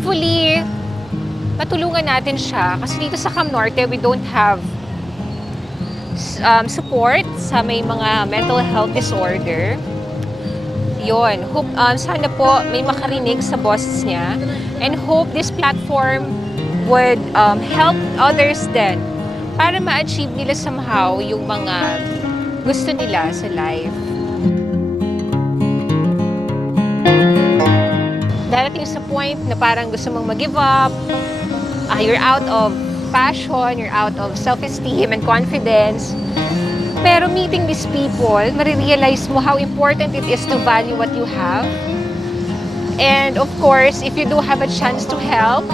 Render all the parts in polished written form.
hopefully, matulungan natin siya. Kasi dito sa Cam Norte, we don't have support sa may mga mental health disorder. Yun. Hope, sana po may makarinig sa bosses niya. And hope this platform would help others din para ma-achieve nila somehow yung mga gusto nila sa life. Darating sa point na parang gusto mong mag-give up, you're out of passion, you're out of self-esteem and confidence. Pero meeting these people, marirealize mo how important it is to value what you have. And of course, if you do have a chance to help,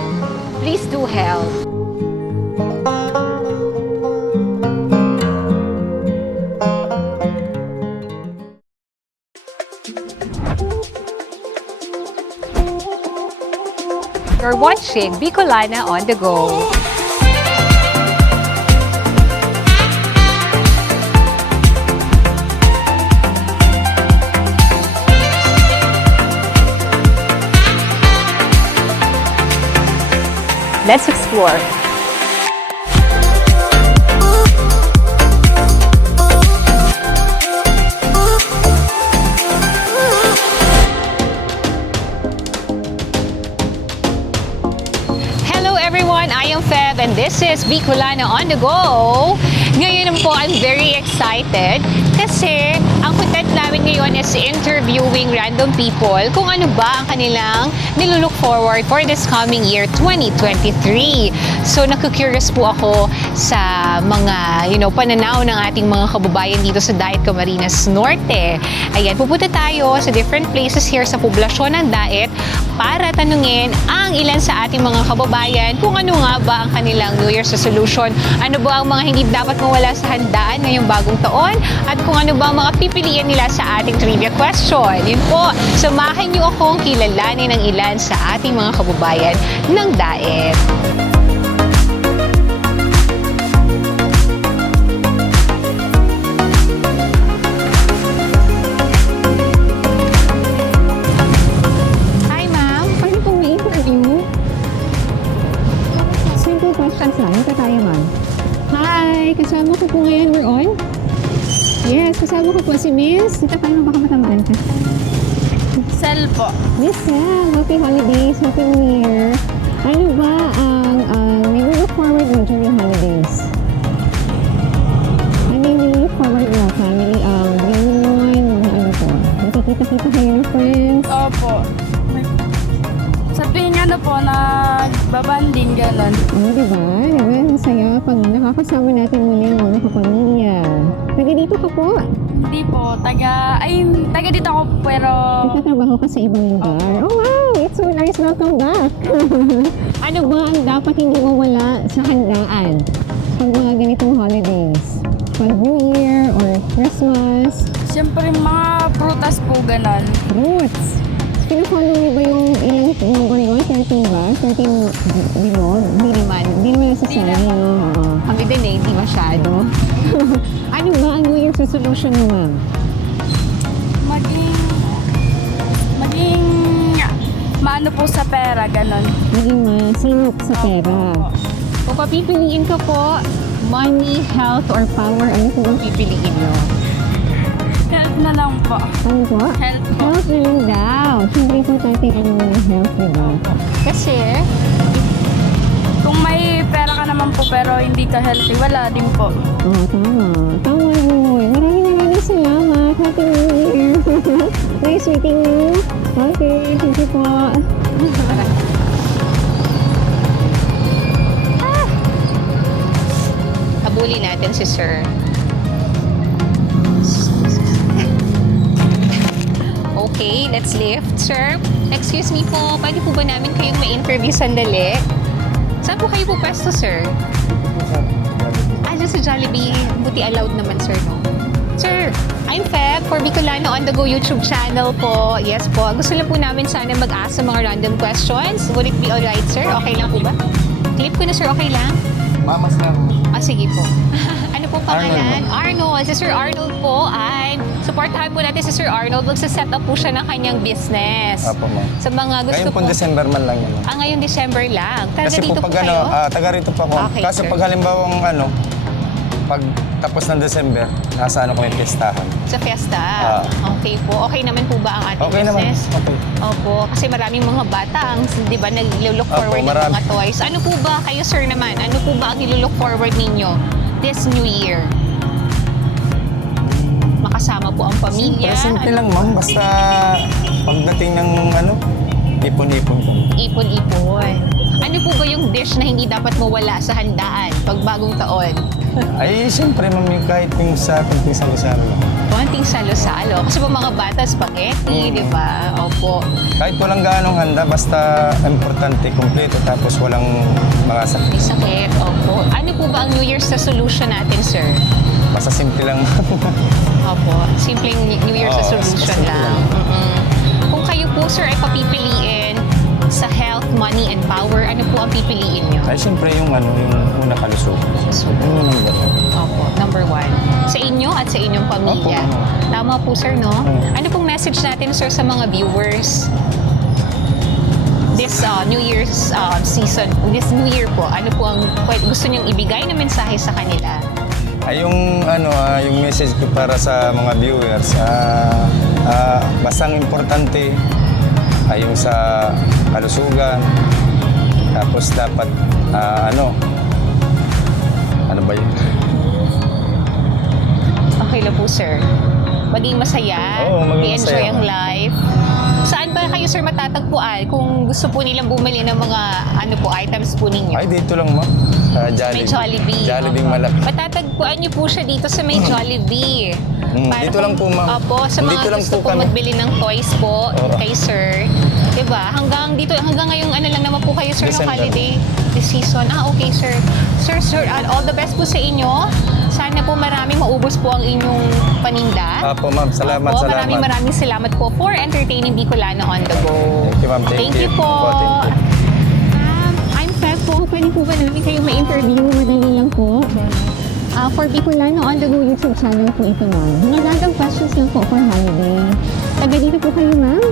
please do help. You're watching Bicolana on the Go. Let's explore. Hello everyone, I am Feb and this is Bicolana on the Go. Ngayon po, I'm very excited kasi ang content namin ngayon is interviewing random people kung ano ba ang kanilang nilulook forward for this coming year 2023. So naku-curious po ako sa mga pananaw ng ating mga kababayan dito sa Daet Camarines Norte. Ayan, pupunta tayo sa different places here sa poblasyon ng Daet para tanungin ang ilan sa ating mga kababayan kung ano nga ba ang kanilang New Year's resolution, ano ba ang mga hindi dapat mawala sa handaan ngayong bagong taon, at kung ano ba ang mga pipiliin nila sa ating trivia question. Yun po, samahan niyo akong kilalanin ng ilan sa ating mga kababayan ng Daet. Hi ma'am, pwede pong may interview? Simple questions lang, ito tayo ma'am. Hi, kasama ko po ngayon, we're on? Yes, kasama ko po si Miss. Ito, paano baka matamaan ka? Sel po. Miss Sel, happy holidays, happy New Year. Ano ba ang nilook forward mo during holidays? Ano yung nilook forward mo? Family, reunion, ano po? Nakikita-kita kayo ng friends? Opo. Sabihin nga na po na babanding gano'n. Diba? Diba? Masaya pag nakakasama natin muna yung mga kapamilya. Taga dito ka po? Hindi po. Taga dito ako pero... Nagtatrabaho ka sa ibang lugar? Oh wow! It's so nice, welcome back! Ano ba ang dapat hindi mawala sa handaan pag mga ganitong holidays? Pag New Year or Christmas? Siyempre mga prutas po gano'n. Fruits! Pinafollow niyo ba yung ilang number yun? 13 ba? 13 bilog? Hindi naman. Hindi naman nasasabi, no? Kami din eh, hindi masyado. Ano ba ang New Year's resolution mo, ma'am? Maging maano po sa pera, gano'n. Maging masinop sa pera. Kung papipiliin ka po, money, health, or power, ano po ang pipiliin nyo? Health na lang po. Ano po? Health po. Health na lang daw. Siyempre importante ano mo ng health, diba? Kasi, Kung may pera ka naman po pero hindi ka healthy, wala din po. tama. Tama yun. Maraming salamat. Happy New Year. Nice meeting you. Okay, thank you po. Habulin natin si Sir. Okay, let's lift. Sir, excuse me po, pwede po ba namin kayong ma-interview sandali? Saan po kayo po pwesto, sir? Dyan sa Jollibee. Buti allowed naman, sir, no? Sir, I'm Feb for Bicolana on the Go YouTube channel po. Yes po. Gusto lang po namin sana mag-ask sa mga random questions. Would it be alright, sir? Okay lang po ba? Clip ko na, sir. Okay lang? Mamas na. Sige po. Ano Ano po pangalan? Arnold. Si Sir Arnold po ay supportahan po natin si Sir Arnold. Magsa-set up po siya ng kanyang business. Opo, ma'am. Sa mga gusto Ngayon po. po December man lang yun. Ngayong December lang. Taga Kasi dito po po pag kayo? taga rito po ako. Okay, Kaso sir. pag halimbawang pag tapos ng December, nasa kami pistahan. Sa fiesta. Okay po. Okay naman po ba ang ating Okay naman. business? Okay. Opo. Kasi maraming mga bata ang, di ba, nag-look Opo, forward ng marami. mga toys. Ano po ba, kayo sir naman, ano po ba ang nilolook forward ninyo this New Year? Makasama po ang pamilya. Simple lang, ma'am. Basta pagdating ng ipon-ipon po. Ipon-ipon. Ano po ba yung dish na hindi dapat mawala sa handaan pag bagong taon? Ay, siyempre, ma'am, yung kahit yung sa kunting salo-salo. Konting salo-salo. Kasi po mga bata, spaghetti, di ba? Opo. Kahit walang gaanong handa, basta importante, kumpleto, tapos walang mga sakit. May sakit. Opo. Ano po ba ang New Year's resolution natin, sir? Basta simple lang. Opo. Simpleng New Year's Oo, resolution simple lang. Kung kayo po, sir, ay papipiliin sa health, money, and power, ano po ang pipiliin nyo? Ay, siyempre, yung una kalusok. Yung number one. Opo, number 1. Sa inyo at sa inyong pamilya. Opo. Tama po, sir, no? Ano pong message natin, sir, sa mga viewers? This New Year's season, this New Year po, ano po ang gusto niyong ibigay na mensahe sa kanila? Ay, yung message ko para sa mga viewers, bastang importante ay yung sa kalusugan. Tapos dapat, ano ba yun? Okay lang po, sir. Maging masaya, Oo, maging i-enjoy masaya. ang life. Saan ba kayo, sir, matatagpuan kung gusto po nilang bumili ng mga items po ninyo? Ay, dito lang, ma'am. May Jollibee. Jollibee Opo. malaki. Matatagpuan niyo po siya dito sa may Jollibee. Dito lang po, ma'am. Opo, sa mga Dito lang gusto po po kami. magbili ng toys po Oo. kay sir. Diba? Hanggang ngayong lang naman po kayo, sir, ng December. holiday this season. Okay, sir. Sir, all the best po sa inyo. Sana po maubos po ang inyong paninda. Apo, ma'am. Salamat, Opo, salamat. maraming salamat po for entertaining Bicolano on the go. Thank you, ma'am. Thank you po. Thank you. I'm Feb po. Pwede po ba namin kayo ma-interview? Madali lang po. For Bicolano on the go YouTube channel po ito, ma'am. Mga questions lang po for holiday. Taga dito po kayo, ma'am?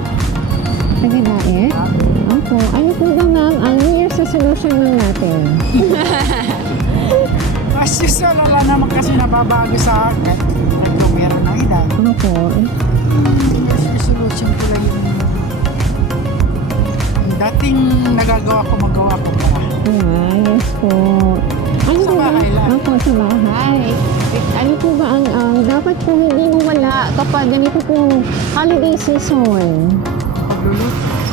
Taga Daet? Opo. Ano po ba, ma'am, ang New Year's resolution lang natin? As usual, wala naman kasi nababago sa akin. Nagtumira ng edad. Opo. Resolution ko lang yung dating nagagawa ko, magawa ko pa. Yes po. Ano Sa po ba? bahay lang. Opo, sa bahay. Ano po ba ang dapat po hindi mawala kapag ganito pong holiday season?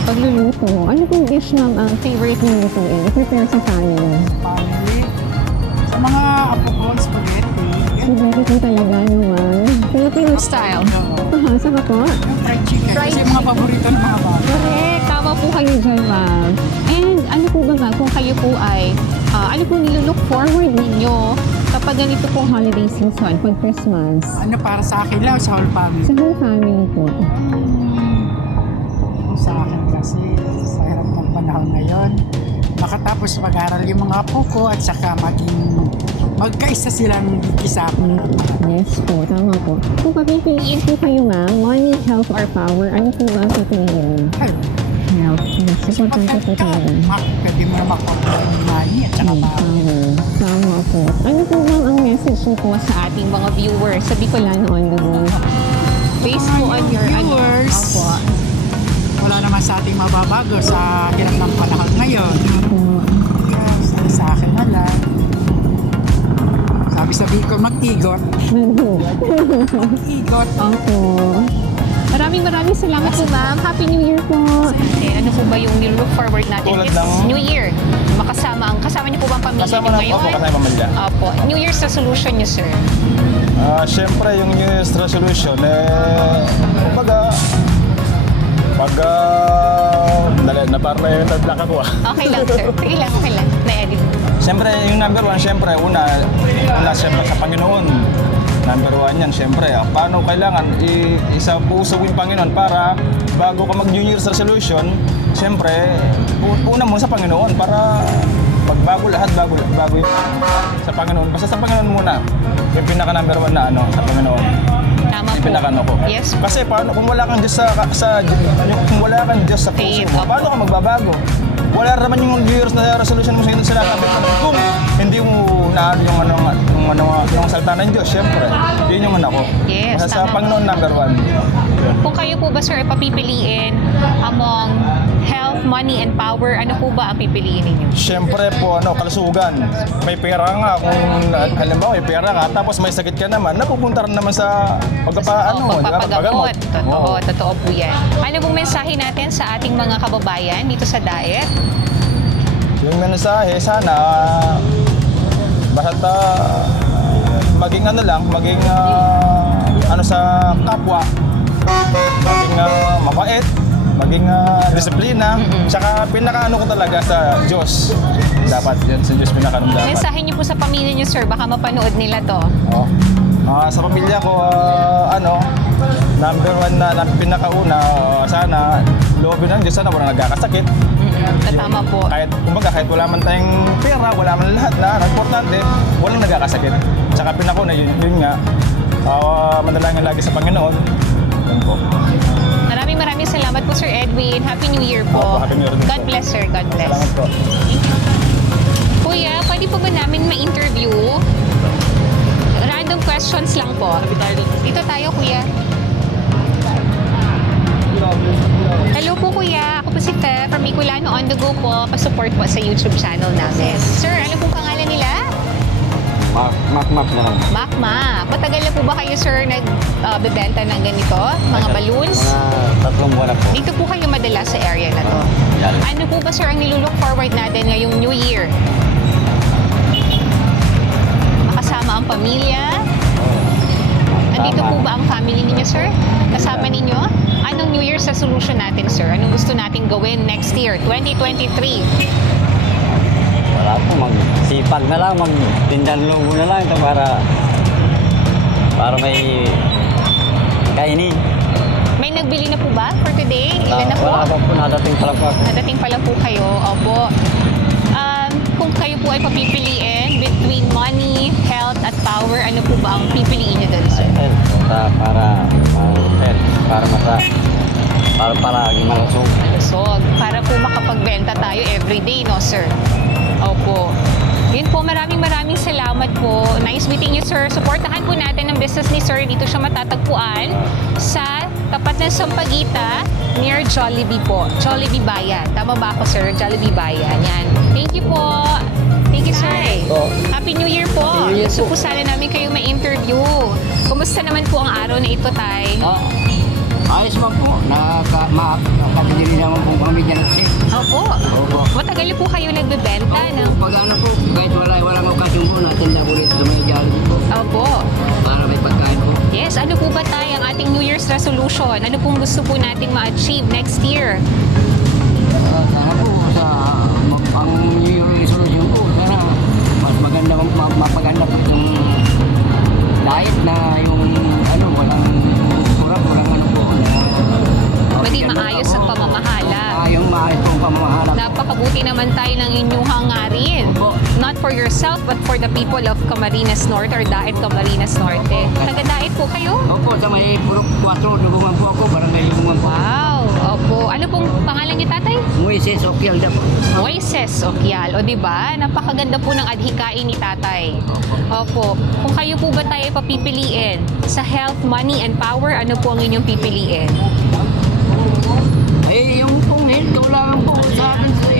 Pagluluto. Ano pong dish ng favorite niyo lutuin? I-prepare sa family. Family. Sa mga apo ko, spaghetti. Spaghetti po talaga naman. Filipino style. Saka po? Yung fried chicken. Kasi yung mga paborito ng mga bata. Correct. Tama po kayo dyan, ma'am. And ano po ba, ma'am, kung kayo po ay, ano po nilolook forward ninyo kapag ganito pong holiday season, pag Christmas? Ano para sa akin lang, sa whole family. Sa whole family po. Sa akin kasi, sa hirap ng panahon ngayon, makatapos mag-aral yung mga apo ko at saka magkaisa silang kisama. Yes po, tama po. Kung papipiliin po kayo, ma'am, money, health, or power, ano po ba ang pipiliin? Ay, Health. Yes, importante po talaga. pwede mo na makuha yung money at saka power. Power. Tama po. Ano po bang ang message niyo po sa ating mga viewers sa Bicolano on the go? Based po on your viewers. Opo. Wala naman sa ating mababago sa hirap ng panahon ngayon. Kaya sa akin na lang. Sabi ko, mag-igot. Mag-igot. Opo. Maraming salamat po, ma'am. Happy New Year po. Ano po ba yung nilook forward natin Tulad this ng- New Year? Kasama niyo po ba ang pamilya Kasama niyo na ngayon? po, kasama pamilya. Opo. New Year's resolution niyo, sir? Siyempre, yung New Year's resolution, kumbaga, na parang na-black ako Okay lang, sir. Okay lang. Na-edit. Siyempre, yung number one, siyempre, una siyempre sa Panginoon. Number one yan, siyempre. Paano kailangan isa puso yung Panginoon para bago ka mag-New Year's resolution, siyempre, una mo sa Panginoon para magbago lahat, bago yun sa Panginoon. Basta sa Panginoon muna. Yung pinaka number 1 na ano, sa Panginoon. Tama Yung po. pinaka ano ko. Yes po. Kasi paano kung wala kang Diyos kung wala kang Diyos sa puso Faith, mo, opo. paano ka magbabago? Wala naman yung New Year's na resolution mo sa sinasabi kung hindi mo naan yung salita ng Diyos, syempre. Yun yung ano ko. Yes, Basta sa tama. Panginoon number 1. Kung kayo po ba, sir, ay papipiliin among health, money, and power, ano po ba ang pipiliin ninyo? Siyempre po, kalusugan. May pera nga, kung halimbawa may pera ka, tapos may sakit ka naman, napupunta rin naman sa Pagpapagamot. Oo. Totoo po yan. Ano pong mensahe natin sa ating mga kababayan dito sa diet? Yung mensahe, sana, basta maging maging sa kapwa, maging mabait, maging disiplina, tsaka pinakaano ko talaga sa Diyos. Dapat yan sa Diyos pinakaano dapat. Mensahe niyo po sa pamilya niyo, sir, baka mapanood nila to. Oh. Sa pamilya ko, number 1 na pinakauna, sana loobin ng Diyos, sana wala nagkakasakit. Tama po. Kahit wala man tayong pera, wala man lahat na importante, walang nagkakasakit. Tsaka pinakauna, yun nga, manalangin lagi sa Panginoon. Yun po. Maraming salamat po, Sir Edwin. Happy New Year po. Opo, Happy New Year din God po. bless, sir. God bless. Salamat po. Kuya, pwede po ba namin ma-interview? Random questions lang po. Dito tayo, kuya. Hello po, kuya. Ako po si Fe from Bicolano On The Go po. Pa-support po sa YouTube channel namin. Sir, ano pong pangalan nila? Map na lang. Makma. Matagal na po ba kayo, sir, nagbebenta ng ganito? Mga balloons? Mga 3 buwan na po. Dito po kayo madalas sa area na to. Yan. Ano po ba, sir, ang nilulook forward natin ngayong New Year? Makasama ang pamilya? Nandito po ba ang family ninyo, sir? Kasama ninyo? Anong New Year's resolution natin, sir? Anong gusto nating gawin next year, 2023? Wala po, magsipag na lang, magtindan logo na lang ito para may kainin. May nagbili na po ba for today? Ilan na po? Wala pa po, nadating pa lang po ako. Nadating pala po kayo. Opo. Kung kayo po ay papipiliin between money, health, at power, ano po ba ang pipiliin nyo doon, sir? Para palagi malusog. Lusog. Para po makapagbenta tayo everyday, no, sir? Opo. Yun po, maraming salamat po. Nice meeting you, sir. Supportahan po natin ang business ni sir. Dito siya matatagpuan sa tapat ng Sampaguita near Jollibee po. Jollibee Bayan. Tama ba ako, sir? Jollibee Bayan. Yan. Thank you po. Thank you, sir. Happy New Year po. Gusto po sana namin kayo ma-interview. Kumusta naman po ang araw na ito, tay? Ayos man po, nakakabili naman po kami dyan at Opo. Matagal po kayo nagbebenta ng... Pag ano po, kahit walang okasyon po, natinda po dito sa may Jollibee po. Opo. Para may pagkain po. Yes, ano po ba tayo ang ating New Year's resolution? Ano pong gusto po nating ma-achieve next year? Sana po, ang New Year resolution po, sana mas maganda, mapaganda po itong diet na yung walang kurang ano po. Maging maayos ang pamamahala. Yung maayos pong pamamahala. Napakabuti naman tayo ng inyong hangarin. Not for yourself, but for the people of Camarines Norte or Daet Camarines Norte. Taga-Daet po kayo? Opo, sa may Purok 4, Dugungan po ako, barangay Dugungan po. Wow! Opo. Ano pong pangalan niyo, tatay? Moises Opialda po. Moises Oquial. O diba? Napakaganda po ng adhikain ni tatay. Opo. Kung kayo po ba tayo papipiliin sa health, money, and power, ano po ang inyong pipiliin? Yung pong health, kailangan po sa akin sa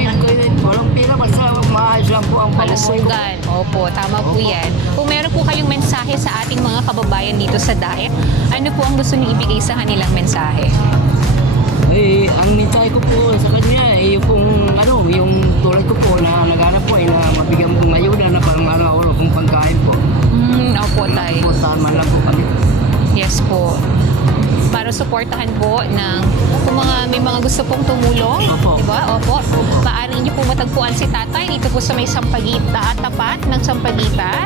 walang pera, basta maayos lang po ang Kalusugan. Opo, tama po yan. Kung meron po kayong mensahe sa ating mga kababayan dito sa Daet, ano po ang gusto niyo ibigay sa kanilang mensahe? Ang mensahe ko po sa kanya, yung pong yung tulad ko po na naghanap po, na mabigyan pong ayuda na parang araw-araw pong pagkain po. Opo, tay. Po, saan man lang po kami. Yes po. Para susuportahan po ng kung may mga gusto pong tumulong. Opo. Diba? Opo. Maaari niyo po matagpuan si tatay dito po sa may Sampaguita, tapat ng Sampaguita.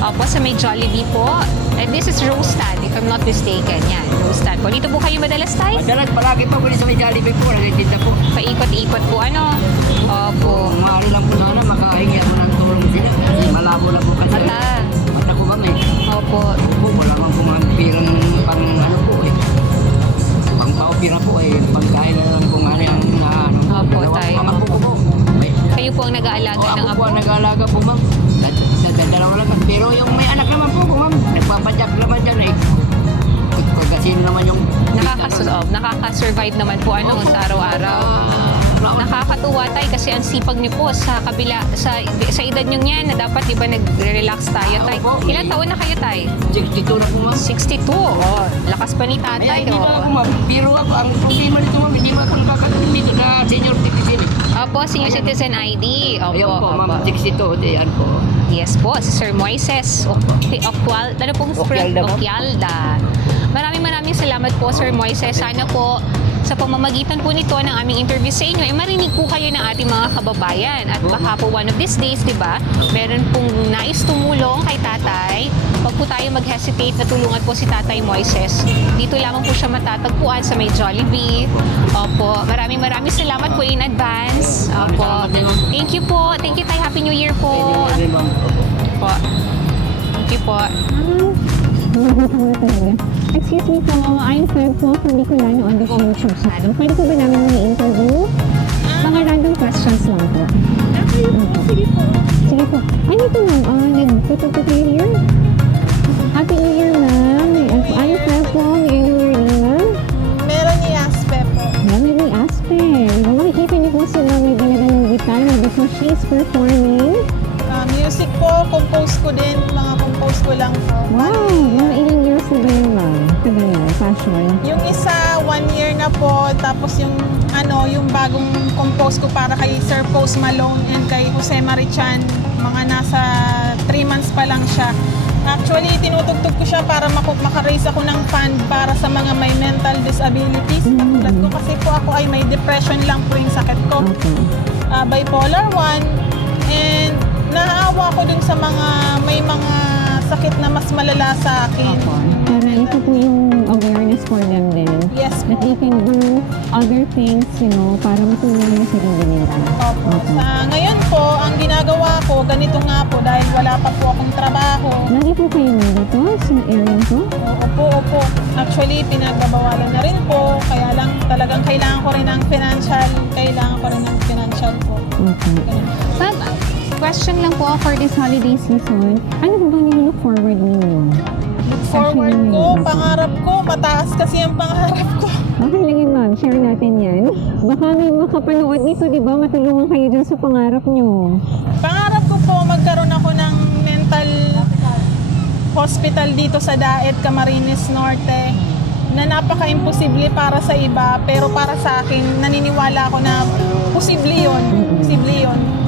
Opo, sa may Jollibee po. And this is Rostad, if I'm not mistaken. Yan, Rostad po. Dito po kayo madalas, tay? Madalas palagi po sa may Jollibee po, nagtitinda po. Paikot-ikot po, ano? Opo. Kung maaari lang po sana, makahingi ako ng tulong sila. Kasi malabo na po kasi. Mata ko kami. Opo. Po, wala mang po mga pirang pang ano po eh. Pang paupira po eh. Pagkain na lang po nga ang Opo, tay. Mga po po. Kayo po ang nag-aalaga ng Ako po apo. ang nag-aalaga po ma'am. Nadalaw lang. Pero yung may anak naman po ma'am. Nagpapadyak naman dyan eh. Pagkasino naman yung... Nakaka-survive naman po sa araw-araw. Nakakatuwa tay kasi ang sipag niyo po sa kabila sa edad niyo yan na dapat 'di ba nagre-relax tayo tay. Opo. Ilang taon na kayo tay? 62 na po ma'am. 62. Oh, lakas pa ni tatay. Hindi ba ako ma'am. Biro ako. Ang problema nito ma'am. Hindi ba ako nakakatulong dito na senior citizen eh. Opo, senior citizen ID. Opo, Ayun po ma'am. 62. Yan po. Yes po, si Sir Moises ano pong Oquialda, ma'am. Oquialda. Maraming salamat po Sir Moises. Sana po sa pamamagitan po nito ng aming interview sa inyo, marinig po kayo ng ating mga kababayan. At baka po one of these days, di ba, meron pong nais tumulong kay tatay. Huwag po tayo mag-hesitate na tulungan po si Tatay Moises. Dito lamang po siya matatagpuan sa may Jollibee. Opo, maraming salamat po in advance. Opo. Thank you po. Thank you tayo. Happy New Year po. Po. Thank you po. Excuse me po, I'm Fred po from Bicolano on the YouTube channel. Pwede po ba namin i-interview? Mga random questions lang po. Sige po. Sige po. Ano ito ma'am? Nag-photo po kayo here? Happy New Year ma'am. I'm Fred po. May New Year rin ma'am. Meron ni Aspe po. Ma'am, may aspect. Makikita niyo po si ma'am may ginagalang gitara because she is performing. Music po, compose ko din. Mga compose ko lang po. Wow! Mga ilang years na ba yun ma'am? Tagal na, passion. Yung isa, 1 year na po. Tapos yung bagong compose ko para kay Sir Post Malone and kay Jose Marichan. Mga nasa 3 months pa lang siya. Actually, tinutugtog ko siya para makaraise ako ng fund para sa mga may mental disabilities. Katulad ko kasi po ako ay may depression lang po yung sakit ko. Okay. Bipolar 1. And naawa ko dun sa may mga sakit na mas malala sa akin. Para ito po yung awareness for them din. Yes That po. they can do other things, para matulungan yung sarili nila. Opo. Sa ngayon po, ang ginagawa ko, ganito nga po, dahil wala pa po akong trabaho. Lagi po kayo dito sa area ko? Opo. Actually, pinagbabawalan na rin po. Kaya lang talagang kailangan ko rin ng financial. Po. Okay. Ma'am, Question lang po for this holiday season. Ano ba bang nilook forward ninyo? Forward ko, pangarap ko, mataas kasi ang pangarap ko. Okay lang yun ma'am, share natin yan. Baka may makapanood nito, di ba? Matulungan kayo dyan sa pangarap nyo. Pangarap ko po, magkaroon ako ng mental hospital dito sa Daet, Camarines Norte na napaka-imposible para sa iba, pero para sa akin, naniniwala ako na posible yun.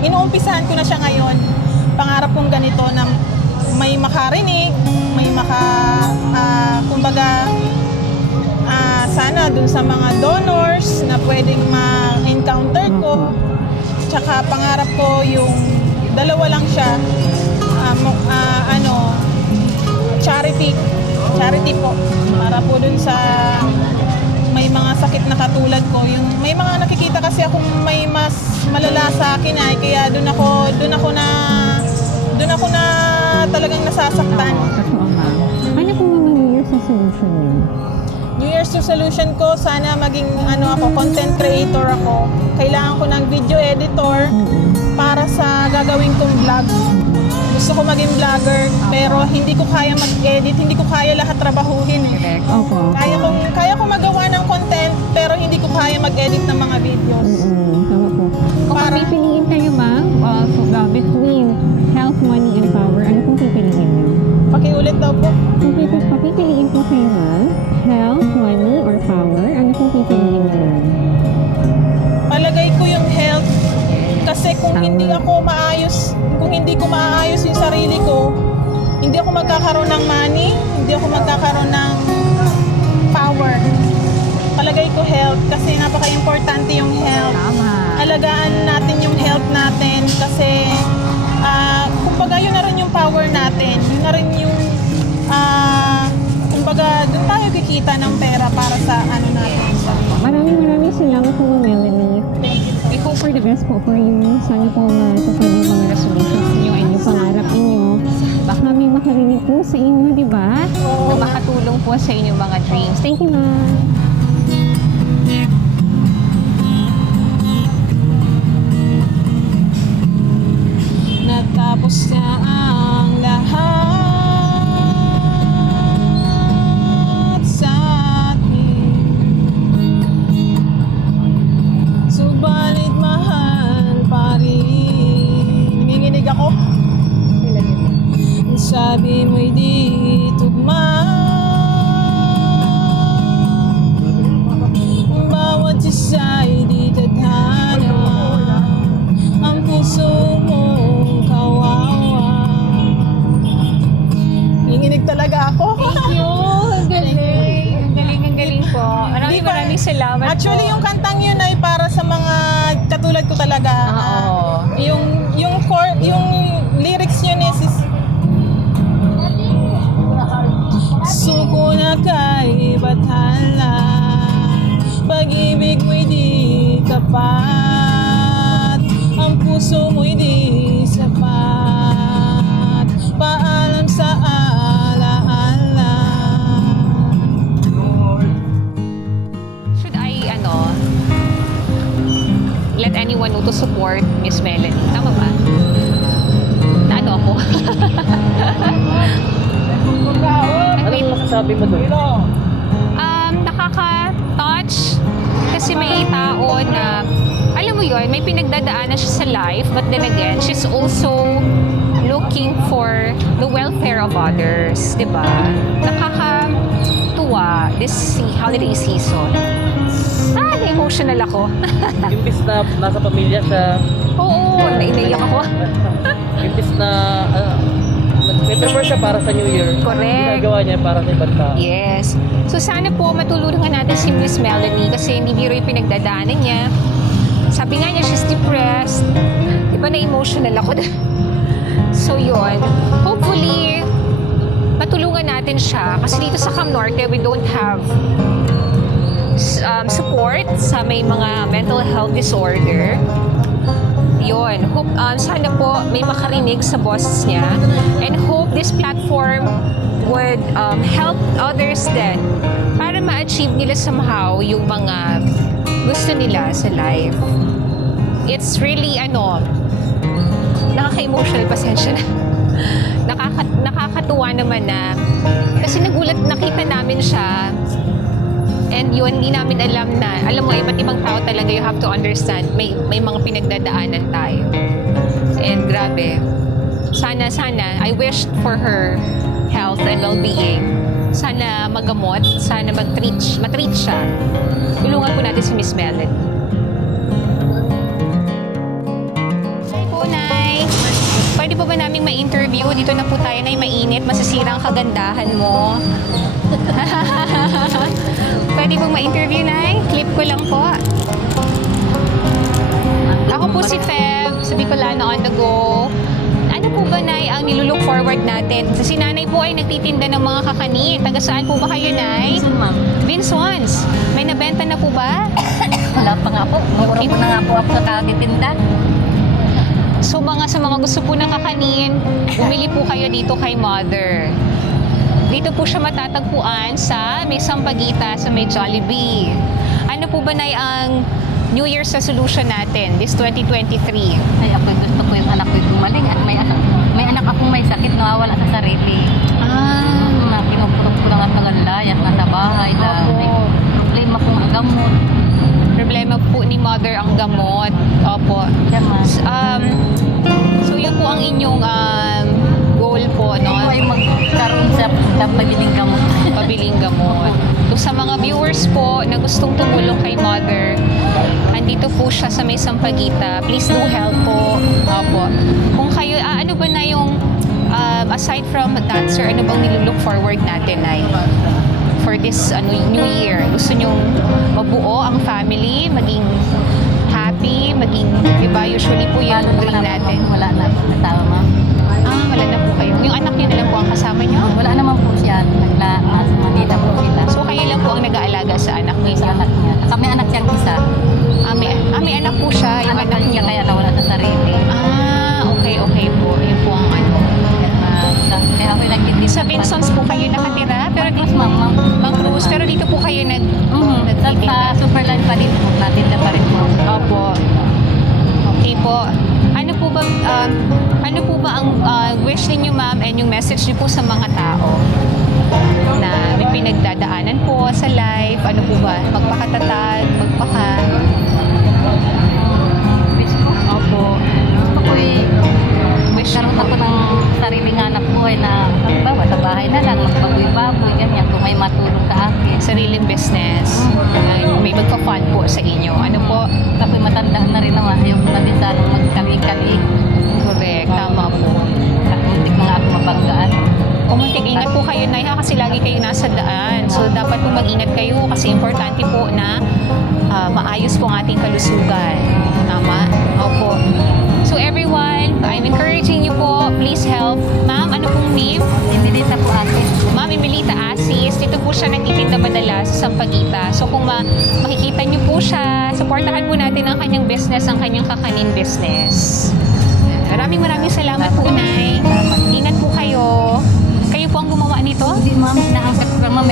Inuumpisahan ko na siya ngayon. Pangarap kong ganito na may makarinig, may sana dun sa mga donors na pwedeng ma-encounter ko. Tsaka pangarap ko yung dalawa lang siya, charity po. Para po dun sa may mga sakit na katulad ko. Yung may mga nakikita kasi akong may mas malala sa akin kaya dun ako na talagang nasasaktan. Totoo ma'am. Ano po mga New Year's resolution niyo? New Year's resolution ko, sana maging content creator ako. Kailangan ko ng video editor para sa gagawin kong vlog. Gusto ko maging vlogger, pero hindi ko kaya mag-edit, hindi ko kaya lahat trabahuhin Opo. Kaya ko magawa ng content, pero hindi ko kaya mag-edit ng mga videos. Tama po. Kung Para- pipiliin kayo ma'am, between health, money, and power, ano pong pipiliin niyo? Pakiulit daw po. Kung papipiliin po kayo ma'am, health, money, or power, ano pong pipiliin niyo ma'am? Palagay ko yung health, kasi kung hindi ko maayos yung sarili ko, hindi ako magkakaroon ng money, hindi ako magkakaroon ng power. palagay ko health kasi napaka-importante yung health. Tama. Alagaan natin yung health natin kasi kumbaga yun na rin yung power natin. Yun na rin yung kumbaga doon tayo kikita ng pera para sa ano natin. Maraming salamat po, Melanie. We hope for the best po for you. Sana po matupad yung mga resolutions niyo and yung pangarap niyo. Baka may makarinig po sa inyo, di ba? Na makatulong po sa inyong mga dreams. Thank you, ma'am. Natapos na ang lahat sa atin. Subalit mahal pa rin. Nanginginig ako. Sabi mo'y di tugma. Bawat isa'y di tadhana. Ang puso mong kawawa. Nanginginig talaga ako. Thank you. Ang galing. Ang galing po. Maraming salamat Actually, po. yung kantang yun ay para sa mga katulad ko talaga. Oo. Yung core, yung lyrics yun is suko na kay bathala, pag-ibig mo'y di tapat, ang puso mo'y di sapat, paalam sa alaala. Should I, let anyone know to support Miss Melanie? Tama ba? Na ano ako? Anong masasabi mo doon? Nakaka-touch kasi may tao na, alam mo yun, may pinagdadaanan siya sa life, but then again, she's also looking for the welfare of others, di ba? Nakakatuwa this holiday season. Na-emotional ako. Imbis na nasa pamilya siya, Oo, naiiyak ako. imbis na may prepare siya para sa New Year. Correct. Ginagawa niya para sa ibang tao. Yes. So sana po matulungan natin si Miss Melanie kasi hindi biro yung pinagdadaanan niya. Sabi nga niya, she's depressed. Di ba na-emotional ako? So yun. Hopefully, matulungan natin siya. Kasi dito sa Cam Norte, we don't have support sa may mga mental health disorder. Yun. Hope, sana po may makarinig sa bosses niya and hope this platform would help others din para ma-achieve nila somehow yung mga gusto nila sa life. It's really, nakaka-emotional, pasensya na. Nakakatuwa naman na kasi nakita namin siya. And yun, hindi namin alam mo, iba't ibang tao talaga, you have to understand, may mga pinagdadaanan tayo. And grabe, sana, I wished for her health and well-being. Sana magamot, sana matreat siya. Tulungan po natin si Miss Melanie. Hi po, Nay. Pwede po ba namin ma-interview? Dito na po tayo, Nay, mainit, masisira ang kagandahan mo. Pwede pong ma-interview, Nay? Clip ko lang po. Ako po si Feb, sa Bicolano on the Go. Ano po ba, Nay, ang nilulook forward natin? Si Nanay po ay nagtitinda ng mga kakanin. Taga saan po ba kayo, Nay? Minsan, ma'am. Vinsons. May nabenta na po ba? Wala pa nga po. Mura po na nga po ako sa katitinda. So sa mga gusto po ng kakanin, bumili po kayo dito kay Mother. Dito po siya matatagpuan sa may Sampaguita, sa may Jollibee. Ano po ba, Nay, ang New Year's resolution natin this 2023? Ay, ako gusto ko yung anak ko gumaling at may anak akong may sakit, nawawala sa sarili. Na pinupurot ko lang at nagalayas na sa bahay. May problema kong ang gamot. Problema po ni Mother ang gamot. Opo. Yaman. So yun po ang inyong goal po, no? Ito ay magkaroon sa pabiling gamot. Pabiling gamot. So sa mga viewers po na gustong tumulong kay Mother, andito po siya sa may Sampaguita. Please do help po. Opo. Kung kayo, ano ba na yung, aside from that, sir, ano bang nilulook forward natin, Nay? for this New Year? Gusto nyong mabuo ang family, maging happy, maging, di ba, usually po yung Lalo dream naman natin. wala na akong kasama, ma'am. Wala na po kayo. Yung anak niyo na lang po ang kasama niyo? Wala naman po siya. Nasa Manila po sila. So kayo lang po ang nag-aalaga sa anak niyo? Sa anak niya. Kami anak siyang isa. May anak po siya, yung Anak anak niya niyo. kaya nawala sa sarili. Okay po. Yun po ang ano. Kaya ako nagtitinda. Sa Vincent's po kayo nakatira? Pero Pero dito, ma'am. Mang Cruz, pero dito po kayo Sa nagtitinda? Superline pa rin po. Natinda pa rin po. Opo. Okay po. Ano po ba ang wish ninyo, ma'am, and yung message niyo po sa mga tao na may pinagdadaanan po sa life? Ano po ba? Magpakatatag, Wish ko. Opo. Gusto ko Wish karoon ako ng sariling anak buhay na bawa sa bahay na lang, magbaboy-baboy, ganyan. Kung may matulong sa akin. sariling business. May magka-fund po sa inyo. Ano po? Kasi matanda na rin naman. Ayaw ko na din sana magkali-kali. Correct. Tama po. Muntik na nga ako mabanggaan. Kumunting ingat po kayo, Nay, ha? Kasi lagi kayo nasa daan. So, dapat po mag-ingat kayo kasi importante po na maayos po ang ating kalusugan. Tama? Opo. So, everyone, I'm encouraging you po, please help. Ma'am, ano pong name? Emilita po ate. Ma'am Emilita Asis. Dito po siya nagtitinda madalas sa Sampaguita. So, kung makikita niyo po siya, supportahan po natin ang kanyang business, ang kanyang kakanin business. Maraming salamat po, Nay. Ingat po kayo. Kayo po ang gumawa nito? Hindi ma'am, naangkat ko lang ma'am.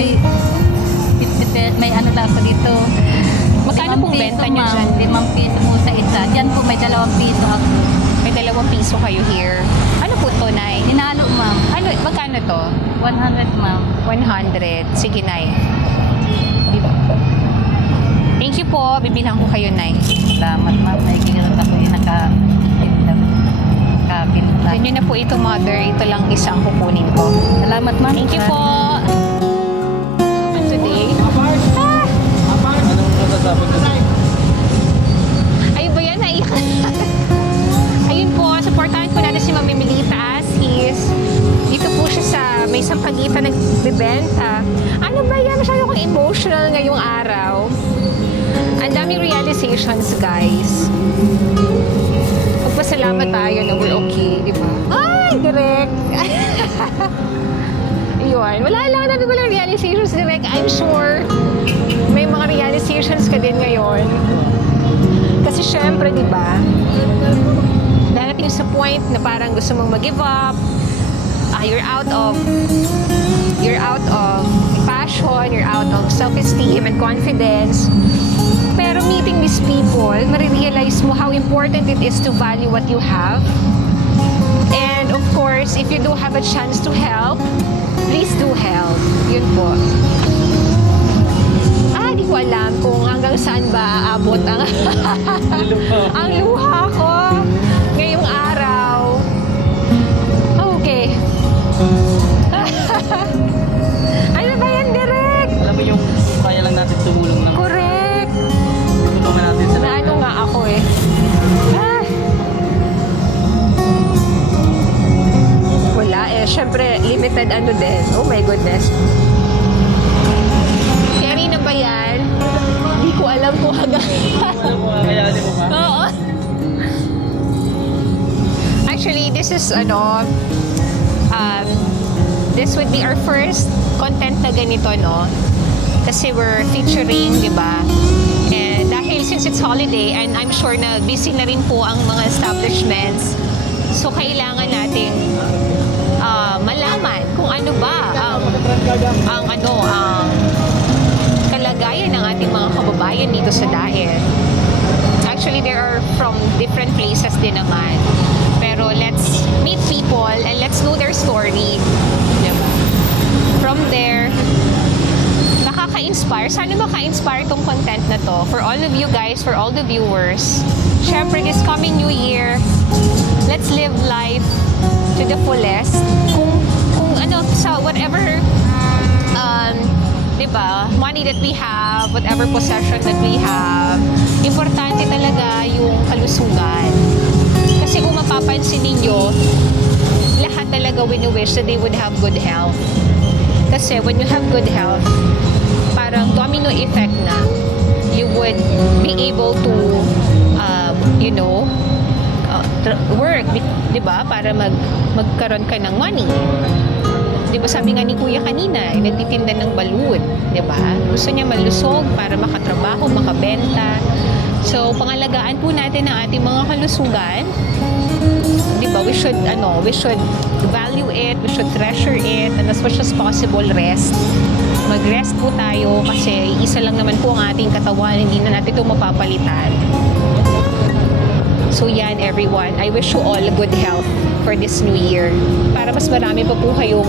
May ano lang ako dito. Magkano pong benta niyo dyan? 5 piso po sa isa. Diyan po may 2 piso ako. May 2 piso kayo here. Ano po to, Nay? Hinalo ma'am. Ano, magkano to? 100 ma'am. 100. Sige, Nay. Thank you po. Bibilang ko kayo, Nay. Salamat ma'am. Naikigalat ako yung nakabinta. Ganyan na po ito, Mother. Ito lang isang kukunin ko. Salamat ma'am. Thank you po. Today. Anong masasabi ko? Ay ba yan? Ayun po, supportahan po natin si Ma'am Emilita Asis. Dito po siya sa may Sampaguita nagbebenta. Ano ba yan? Masyado akong emotional ngayong araw. Ang daming realizations, guys. Magpasalamat tayo na we're okay, di ba? Ay, direct! Yun. Wala realizations, direct. I'm sure may mga realizations ka din ngayon. Kasi syempre, di ba, darating sa point na parang gusto mong mag-give up, you're out of passion, you're out of self-esteem and confidence. Pero meeting these people, marirealize mo how important it is to value what you have. And of course, if you do have a chance to help, please do help. Yun po. Di ko alam kung hanggang saan ba aabot ang ang luha ko ngayong araw. Okay. Ano ba yan, direct? Alam mo yung kaya lang natin tumulong ng Correct. tulungan natin sa Na ano nga ako eh. Wala eh. Siyempre, limited ano din. Oh my goodness. Carry na ba yan? Hindi ko alam kung hanggang... kayanin mo ba? Oo. Actually, this is this would be our first content na ganito, no? Kasi we're featuring, di ba? And dahil since it's holiday, and I'm sure na busy na rin po ang mga establishments, so kailangan nating malaman kung ano ba ang kalagayan ng ating mga kababayan dito sa Daet. Actually, there are from different places din naman. Pero let's meet people and let's know their story. Diba? From there, nakaka-inspire. Sana maka-inspire tong content na to for all of you guys, for all the viewers. Syempre, this coming new year, let's live life to the fullest. Kung ano, sa whatever diba, money that we have, whatever possession that we have, importante talaga yung kalusugan. Kasi kung mapapansin ninyo, lahat talaga wini-wish that they would have good health. Kasi when you have good health, parang domino effect na. You would be able to, you know, work, di ba? Para magkaroon ka ng money. Di ba sabi nga ni Kuya kanina, nagtitinda ng balut, di ba? Gusto niya malusog para makatrabaho, makabenta. So, pangalagaan po natin ang ating mga kalusugan. Di ba? We should value it, we should treasure it, and as much as possible, rest. Mag-rest po tayo kasi isa lang naman po ang ating katawan, hindi na natin ito mapapalitan. So yan everyone, I wish you all good health for this new year. Para mas marami pa po kayong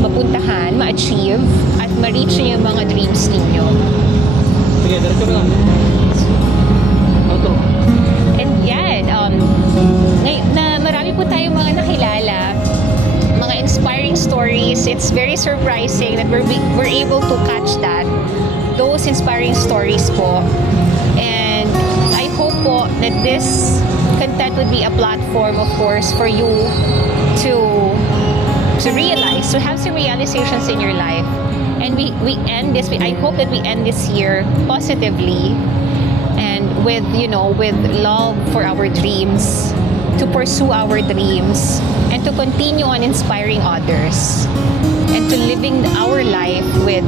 mapuntahan, ma-achieve, at ma-reach niyo yung mga dreams ninyo. And yan, na marami po tayong mga nakilala, mga inspiring stories. It's very surprising that we're able to catch those inspiring stories po. And I hope po that this content would be a platform, of course, for you to realize, to have some realizations in your life. And we end this, I hope that we end this year positively and with love for our dreams, to pursue our dreams, and to continue on inspiring others, and to living our life with,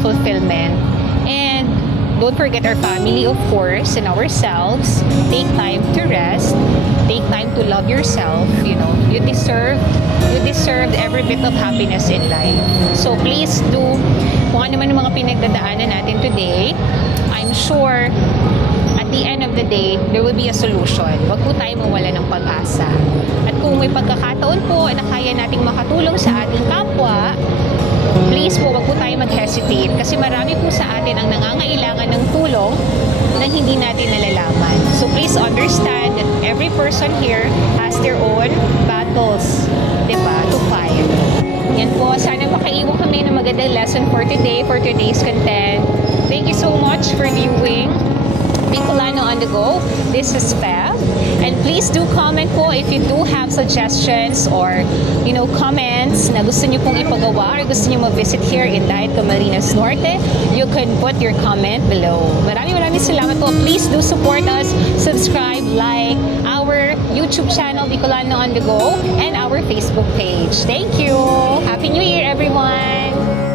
fulfillment. And don't forget our family, of course, and ourselves. Take time to rest. Take time to love yourself. You deserve every bit of happiness in life. So please do, kung ano man ang mga pinagdadaanan natin today, I'm sure at the end of the day, there will be a solution. Huwag po tayo mawala ng pag-asa. At kung may pagkakataon po na kaya nating makatulong sa ating kapwa, please po, wag po tayo mag-hesitate kasi marami po sa atin ang nangangailangan ng tulong na hindi natin nalalaman. So please understand that every person here has their own battles, diba, to fight. Yan po, sana makaiwan kami ng magandang lesson for today, for today's content. Thank you so much for viewing Bicolano on the Go. This is Fab. And please do comment po if you do have suggestions or, comments na gusto nyo pong ipagawa or gusto nyo ma-visit here in Diet Camarines Norte. You can put your comment below. Maraming salamat po. Please do support us. Subscribe, like our YouTube channel, Bicolano on the Go, and our Facebook page. Thank you. Happy New Year, everyone.